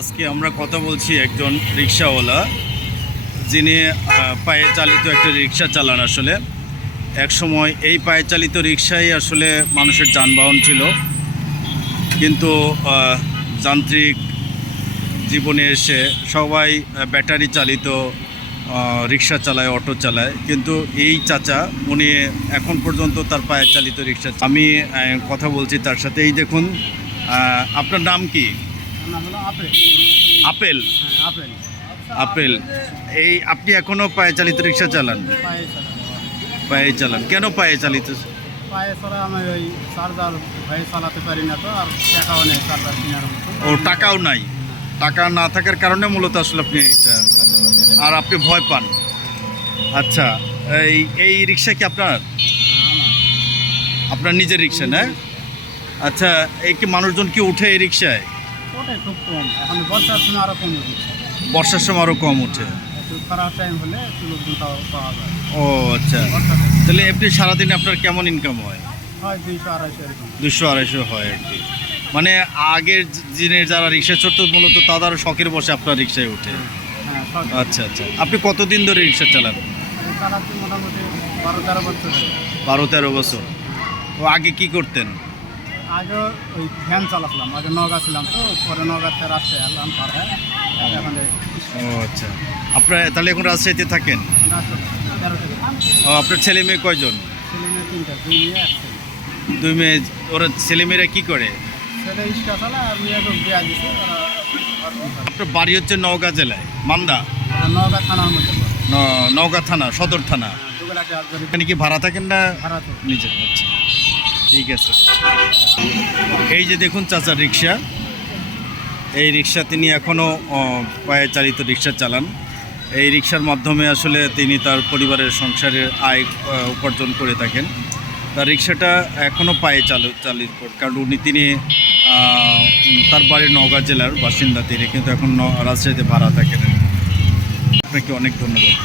আজকে আমরা কথা বলছি একজন রিক্সাওয়ালা, যিনি পায়ে চালিত একটা রিক্সা চালান। আসলে এক সময় এই পায়ে চালিত রিক্সাই আসলে মানুষের যানবাহন ছিল, কিন্তু যান্ত্রিক জীবনে এসে সবাই ব্যাটারি চালিত রিক্সা চালায়, অটো চালায়। কিন্তু এই চাচা উনি এখন পর্যন্ত তার পায়ে চালিত রিক্সা। আমি কথা বলছি তার সাথে। এই দেখুন, আপনার নাম কি? আপেল। আপেল, এই আপনি এখনো পায়ে চালিত রিক্সা চালান? পায়ে চালান। কেন পায়ে চালিত? পায়ে চলা আমি ওই চার্জার ভয়ে চালাতে পারি না, তো আর টাকাও নেই চার্জার কেনার মতো। ও, টাকাও নাই। টাকা না থাকার কারণে মূলত আসলে আপনি এটা, আর আপনি ভয় পান। আচ্ছা, এই রিক্সা কি আপনার? আপনার নিজের রিক্সা না? আচ্ছা, এই কি মানুষজন কি উঠে এই রিক্সায়? ওটাই খুব কম, এখন বর্ষার সময় আরও কম উঠছে। বর্ষার সময় আরও কম উঠে। একটু খারাপ টাইম হলে একটু লোকজনটাও পাওয়া যায়। ও আচ্ছা, তাহলে এমনি সারাদিনে আপনার কেমন ইনকাম হয়? হয় 200-250 এরকম। 200-250 হয় আর কি। মানে আগের দিনের যারা রিক্সা চড়তো মূলত তাদের শখের বসে আপনার রিক্সায় উঠে। হ্যাঁ, আচ্ছা আচ্ছা, আপনি কতদিন ধরে রিক্সা চালান? চালাচ্ছি মোটামুটি 12-13 বছর। 12-13 বছর। ও, আগে কি করতেন? আগে ওই ভ্যান চালাতাম, আগে নওগাঁ ছিলাম, তো পরে নওগাঁতে রাস্তায় এলাম পার হয়ে এখন ও আচ্ছা, আপনার তাহলে এখন রাজশাহীতে থাকেন? রাস্তায় 13 থেকে। ও, আপনার ছেলেমেয়ে কয়জন? ছেলে মেয়ে 3টা, 2 মেয়ে 1 ছেলে। 2 মেয়ে। ওরা ছেলেমেয়েরা কি করে? ছেলে রিক্সা চালায় আর মেয়েকে বিয়া দিছে। আপনার বাড়ি হচ্ছে নওগাঁ জেলায়, মান্দা? নওগাঁ থানার মধ্যে পড়ে। নওগাঁ থানা, সদর থানা। এখানে কি ভাড়া থাকেন না ভাড়াতে? নিজে? আচ্ছা, ঠিক আছে। এই যে দেখুন চাচার রিক্সা, এই রিক্সা তিনি এখনও পায়ে চালিত রিক্সা চালান। এই রিক্সার মাধ্যমে আসলে তিনি তার পরিবারের সংসারের আয় উপার্জন করে থাকেন। তার রিক্সাটা এখনও পায়ে চালিত, কারণ তিনি তার বাড়ি নওগাঁ জেলার বাসিন্দা, তিনি কিন্তু এখন রাজশাহীতে ভাড়া থাকেন। আপনাকে অনেক ধন্যবাদ।